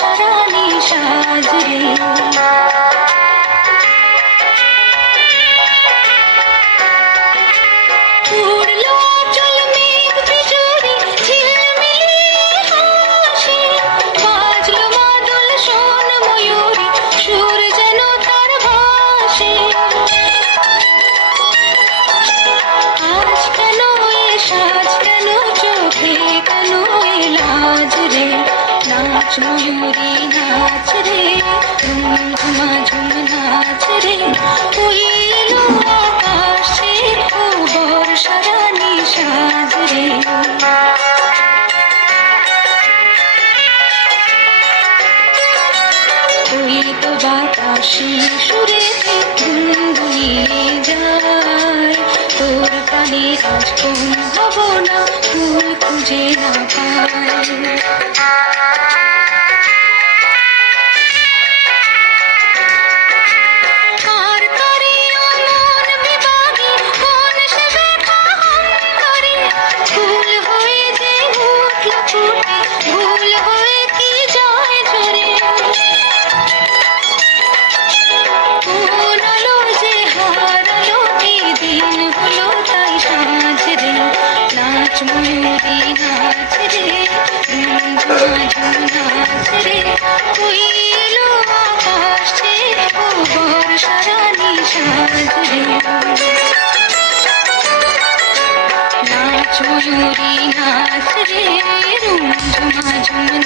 বর্ষারা নিশাজ রে। উড়লো আঁচল মেঘ বিজুরি ঝিলমিলিয়ে হাসি, বাজলো মাদল শোন ময়ূরী সুর যেন তার ভাসে। আজ কেন এ সাজ, কেন চোখে, কেন এ লাজ রে। নাচ ময়ূরী নাচ রে, ঝুম ঝুমা ঝুম নাচ রে। ওই এলো আকাশ ছেয়ে ও বর্ষারা নিশাজ রে। ওই তো বাতাসি সুরেতে গুনগুনিয়ে যায়, তোর কানে আজ কোন ভাবনা ফুল খুঁজে না পায়। কার করে অমন বিভাগী, কোন সে দেখা অন্তরে। ফুল হয়ে যে উঠল ফুটে, ভুল হয়ে কি যায় ঝরে। কোন আলো যে হারালো, কি দিন হলো তাই সাঁঝ রে। নাচ ময়ূরী নাচ রে, ঝুম ঝুমা ঝুম নাচ রে। ওই এলো আকাশ ছেয়ে ও বর্ষারা নিশাজ রে। নাচ ময়ূরী নাচ রে, ঝুম ঝুমা ঝুম